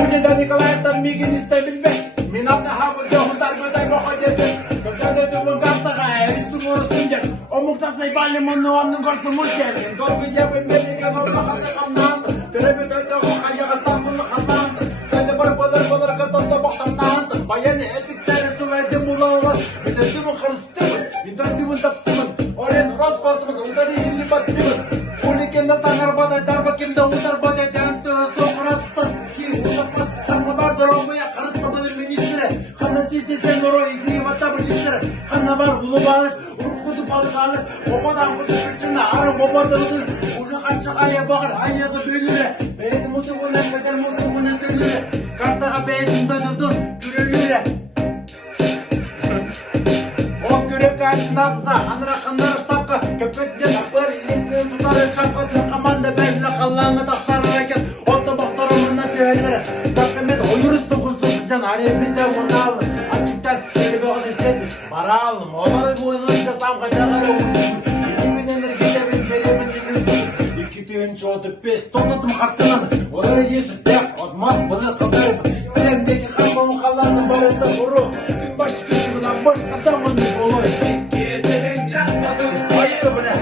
Унеда Николаевтан мигин истебилбе. Минатта хабы жохундар бөтай боқа десен. Көктөдө түбін қартаға әрісің ұрыстың ден. Омуқта сайбали мұны оның көртіміз ден. Долғы ебін беліген орда қады қамнанды. Түребі төйті қаяға стамбылы қамнанды. Тәді бір бұлыр қытылды боқтамнанды. Баяны әтіктері сылайды мұлаулар. Бітірдімін қырыстымын, бітірдімін таптымын. Орен рос қосымыз, ұлдары елі баттымын. Хуликенді саңар бадай, тарбакенді ұлдар бадай. Тәнті соқырастын, ки ұлықпын. Қанна бар дұрауғыя қырыстымын министрі. Қанна тететен ұры игілі вата министрі. Қанна бар ұлы бағыз, ұрқыды балғалы. Опадан құды күтшіні ары бобадырды. Ұлы қанша қая бағыр, аяғы бөлірі. Бәйді мұты өнен көтер мұты өнен төлірі. Картаға бәйдің дөділдің түрелірі. Ол көрек айтынады анырақындар штабқа. Көпетіне тақпыр, елентрен тұтары шапқа. Қаманда бәлі қалаңы тастары ракет. Отты бақтарымына түйелері. Тақымет ойырыстың құзысы жан аребінде оналы. Ачықтар келіп оғын еседі. Баралым, олары ойынға самғайдағары ойсың. Елемен энергетебін беремін денің. Екі түйін жоды бес тоқтатым қақтынан. Олары есіп бәк, отмас бұны қылдарым. Әлемдегі қамбауын қаланың барыты ұру. Күн башы кесімінен баш қатамын болой. Hayır bu ne?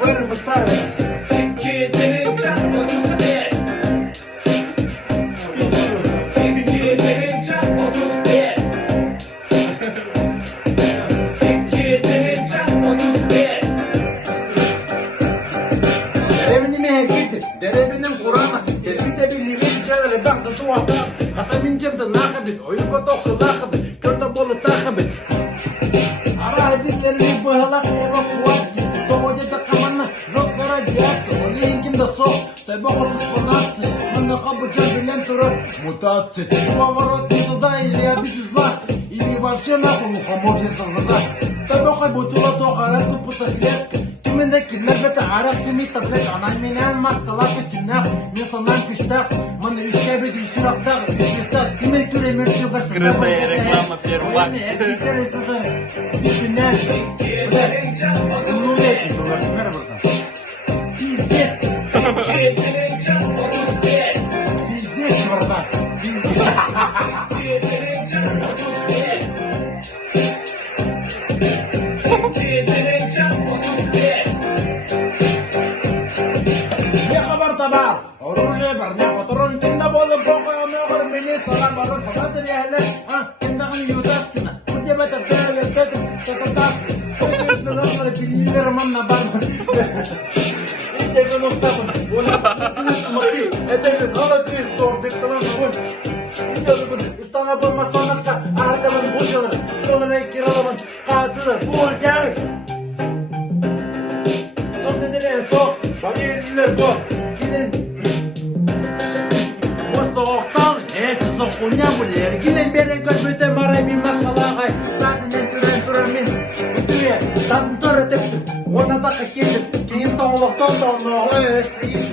Buyurun ısrar ediniz. Derebinime gitti, derebinin Kur'an'a. Derbide bildiğimin çeleri baktı tuğata. Hatta bincimde nakabit, oyunca doktu nakabit. Körte bolu takabit. Арабитлерни быһылак эвакуация, доводят командны жестко радиация, оленьким да сок, тайбохот экспонация, мына хабыча билен турып мутация, поворот не туда или обид зла, или вообще нахуй мухомор езалгыза, тайбохай бутула тохара тупута клетка, төмендеки ләбәте арак хими таблет, анан менен маскалап истинах, мен санан киштах, мына үскәбет ишурактак, үскәстак, кимен түре мөртүгә Скрытая реклама первого. Дипинен, пиздец, пиздец, братан, Не хабарда бар, оружие бар, не патрон, кимде болып қоқойын оғыр министрлар барын сағатыр әлі, кендағын юдашкіна, күдебеті дәлі, тәтім, Сылаңлары билгилер манна бармын. Итеген оқсапын. Оны мықты. Әдәбін алатын зор дикталан бүгін. Итегін istana болмастан басқа ардамын бұл жылы. Солын әкералымын қатылы бұл кәң. Тоқтеділер соқ, бариерлер бұл. Келін. Осы оқтан, әтісі құня бұлер. Келін берен көшбеті барай мен масқалағай. Сатынен түрен мен. Сатын тұры тіптім, оны да қекеліп, кейін тоңылықтан тоңылығы өсейін.